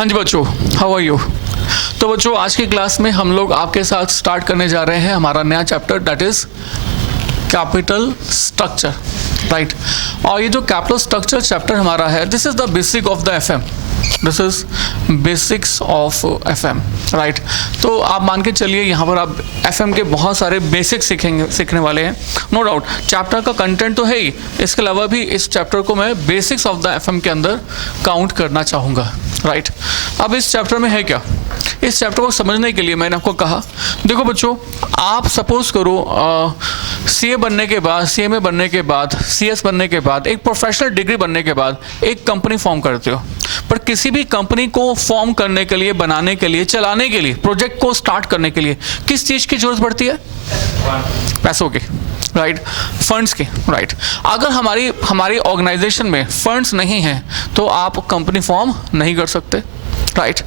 हाँ जी बच्चों, how are you. तो बच्चों आज की क्लास में हम लोग आपके साथ स्टार्ट करने जा रहे हैं हमारा नया chapter, that is capital structure, right. और ये जो कैपिटल स्ट्रक्चर चैप्टर हमारा है, this is the basic of the FM, this is basics of FM, right. तो आप मान के चलिए यहाँ पर आप एफएम के बहुत सारे बेसिक्स सीखने वाले हैं, नो डाउट। चैप्टर का कंटेंट तो है ही, इसके अलावा भी इस चैप्टर को मैं बेसिक्स ऑफ द एफएम के अंदर काउंट करना चाहूँगा, राइट। अब इस चैप्टर में है क्या, इस चैप्टर को समझने के लिए मैंने आपको कहा, देखो बच्चों, आप सपोज करो सीए बनने के बाद, सीएमए बनने के बाद, सीएस बनने के बाद, एक प्रोफेशनल डिग्री बनने के बाद एक कंपनी फॉर्म करते हो। पर किसी भी कंपनी को फॉर्म करने के लिए, बनाने के लिए, चलाने के लिए, प्रोजेक्ट को स्टार्ट करने के लिए किस चीज़ की जरूरत पड़ती है? पैसों की, राइट, फंड्स की, राइट। अगर हमारी ऑर्गेनाइजेशन में फंड्स नहीं हैं तो आप कंपनी फॉर्म नहीं कर सकते, राइट।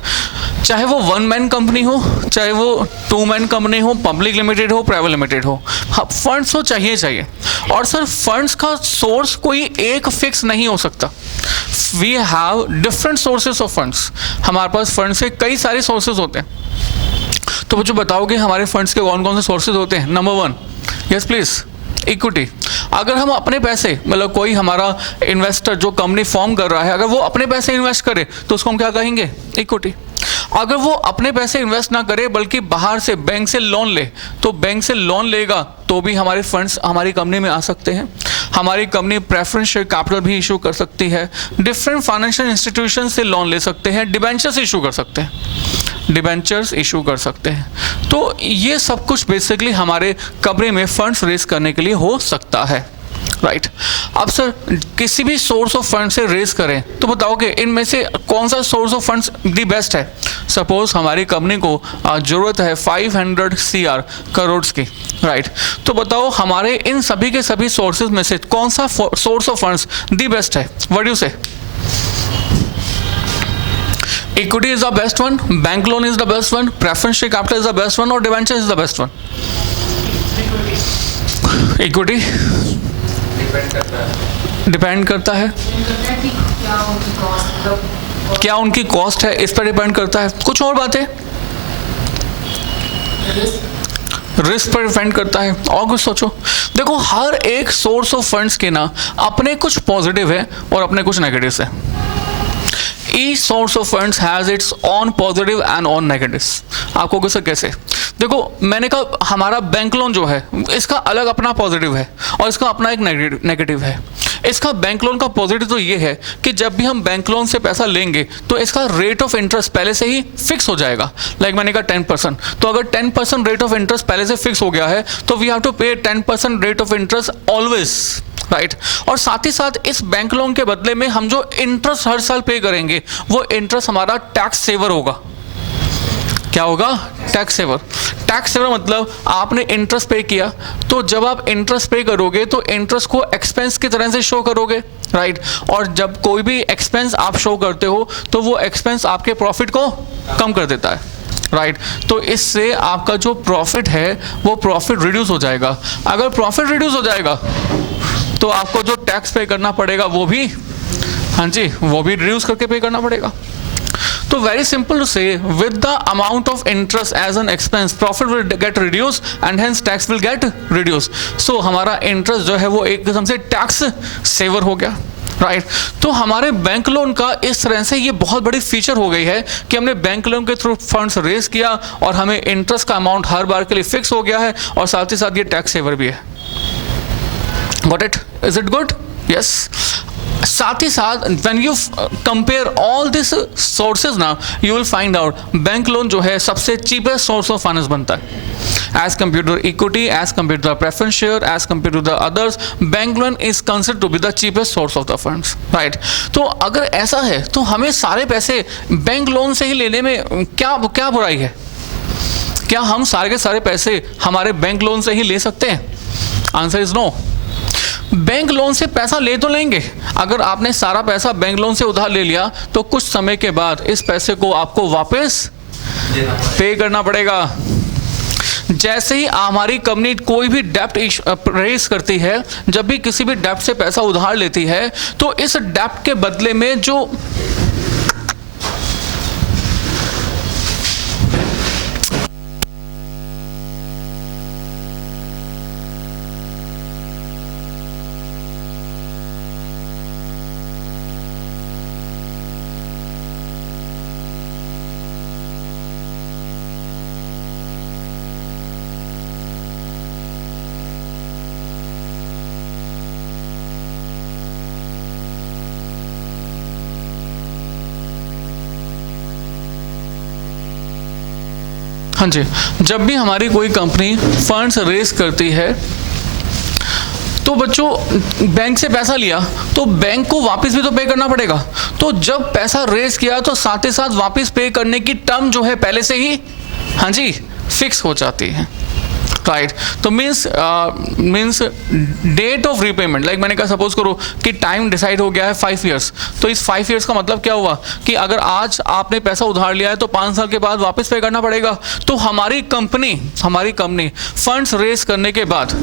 चाहे वो वन मैन कंपनी हो, चाहे वो टू मैन कंपनी हो, पब्लिक लिमिटेड हो, प्राइवेट लिमिटेड हो, फंड्स हो चाहिए। और सर फंड्स का सोर्स कोई एक फिक्स नहीं हो सकता, we have different sources of funds. हमारे पास फंड्स के कई सारे सोर्सेज होते हैं। तो बच्चों बताओगे हमारे फंड्स के कौन कौन से सोर्सेज होते हैं? Number one, yes please, equity. अगर हम अपने पैसे, मतलब कोई हमारा इन्वेस्टर जो कंपनी फॉर्म कर रहा है, अगर वो अपने पैसे इन्वेस्ट करे तो उसको हम क्या कहेंगे? इक्विटी। अगर वो अपने पैसे इन्वेस्ट ना करे बल्कि बाहर से बैंक से लोन ले, तो बैंक से लोन लेगा तो भी हमारे फंड्स हमारी कंपनी में आ सकते हैं। हमारी कंपनी प्रेफरेंस शेयर कैपिटल भी इशू कर सकती है, डिफरेंट फाइनेंशियल इंस्टीट्यूशन से लोन ले सकते हैं, डिबेंचर्स इशू कर सकते हैं, डिबेंचर्स इशू कर सकते हैं। तो ये सब कुछ बेसिकली हमारे कंपनी में फंड्स रेज करने के लिए हो सकता है, राइट। अब सर किसी भी सोर्स ऑफ फंड से रेज करें तो बताओगे इनमें से कौन सा source of funds the best है? सपोज हमारी कंपनी को जरूरत है 500 CR करोड़ की, राइट। तो बताओ हमारे इन सभी के सभी सोर्सेज में से कौन सा source of funds the best है? व्हाट डू से? Equity is the best one, bank loan is the best one, preference share capital is the best one, or debenture is the best one? Equity depend करता है, क्या उनकी cost है, इस पर depend करता है। कुछ और बातें, रिस्क पर डिपेंड करता है, और कुछ सोचो। देखो हर एक सोर्स ऑफ फंड्स के ना अपने कुछ पॉजिटिव है और अपने कुछ नेगेटिव्स है। Each source of funds has its own positive and own negatives. आपको कैसे? देखो मैंने कहा हमारा बैंक लोन जो है इसका अलग अपना पॉजिटिव है और इसका अपना एक नेगेटिव है। इसका बैंक लोन का पॉजिटिव तो ये है कि जब भी हम बैंक लोन से पैसा लेंगे तो इसका रेट ऑफ इंटरेस्ट पहले से ही फिक्स हो जाएगा। लाइक मैंने कहा 10%, तो अगर 10% रेट ऑफ इंटरेस्ट पहले से फिक्स हो गया है तो वी हैव टू पे 10% rate of interest always, right. और साथ ही साथ इस बैंक लोन के बदले में हम जो इंटरेस्ट हर साल पे करेंगे वो इंटरेस्ट हमारा टैक्स सेवर होगा। क्या होगा? Tax saver. टैक्स सेवर मतलब आपने इंटरेस्ट पे किया, तो जब आप इंटरेस्ट पे करोगे तो इंटरेस्ट को एक्सपेंस की तरह से शो करोगे, राइट। और जब कोई भी एक्सपेंस आप शो करते हो तो वो एक्सपेंस आपके प्रॉफिट को कम कर देता है, राइट। तो इससे आपका जो प्रॉफिट है वो प्रॉफिट रिड्यूस हो जाएगा। अगर प्रॉफिट रिड्यूस हो जाएगा तो आपको जो टैक्स पे करना पड़ेगा वो भी, हाँ जी, वो भी रिड्यूस करके पे करना पड़ेगा। तो very simple to say, with the amount of interest as an expense profit will get reduce and hence tax will get reduce. So हमारा इंटरेस्ट जो है वो एक किस्म से टैक्स सेवर हो गया, राइट। तो हमारे बैंक लोन का इस तरह से ये बहुत बड़ी फीचर हो गई है कि हमने बैंक लोन के थ्रू फंड्स रेज किया और हमें इंटरेस्ट का अमाउंट हर बार के लिए फिक्स हो गया है और साथ ही साथ ये टैक्स सेवर भी है। Got it? Is it good? Yes. साथ ही साथ when you compare all these sources now, you will find out bank loan जो है सबसे cheapest source of finance बनता है। As compared to equity, as compared to the preference share, as compared to the others, bank loan is considered to be the cheapest source of the funds, right? तो अगर ऐसा है तो हमें सारे पैसे बैंक लोन से ही लेने में क्या बुराई है? क्या हम सारे के सारे पैसे हमारे बैंक लोन से ही ले सकते हैं? Answer is no. Bank loan से पैसा ले तो लेंगे, अगर आपने सारा पैसा बैंक लोन से उधार ले लिया तो कुछ समय के बाद इस पैसे को आपको वापस पे करना पड़ेगा। जैसे ही हमारी कंपनी कोई भी डेप्ट रेज करती है, जब भी किसी भी डेप्ट से पैसा उधार लेती है तो इस डेप्ट के बदले में जो हाँ जी, जब भी हमारी कोई कंपनी फंड्स रेस करती है तो बच्चों बैंक से पैसा लिया तो बैंक को वापस भी तो पे करना पड़ेगा। तो जब पैसा रेस किया तो साथ ही साथ वापस पे करने की टर्म जो है पहले से ही हाँ जी फिक्स हो जाती है, राइट। तो means date of repayment, like मैंने कहा सपोज करो कि टाइम डिसाइड हो गया है 5 ईयर्स, तो इस 5 ईयर्स का मतलब क्या हुआ कि अगर आज आपने पैसा उधार लिया है तो 5 साल के बाद वापस पे करना पड़ेगा। तो हमारी कंपनी फंड्स रेस करने के बाद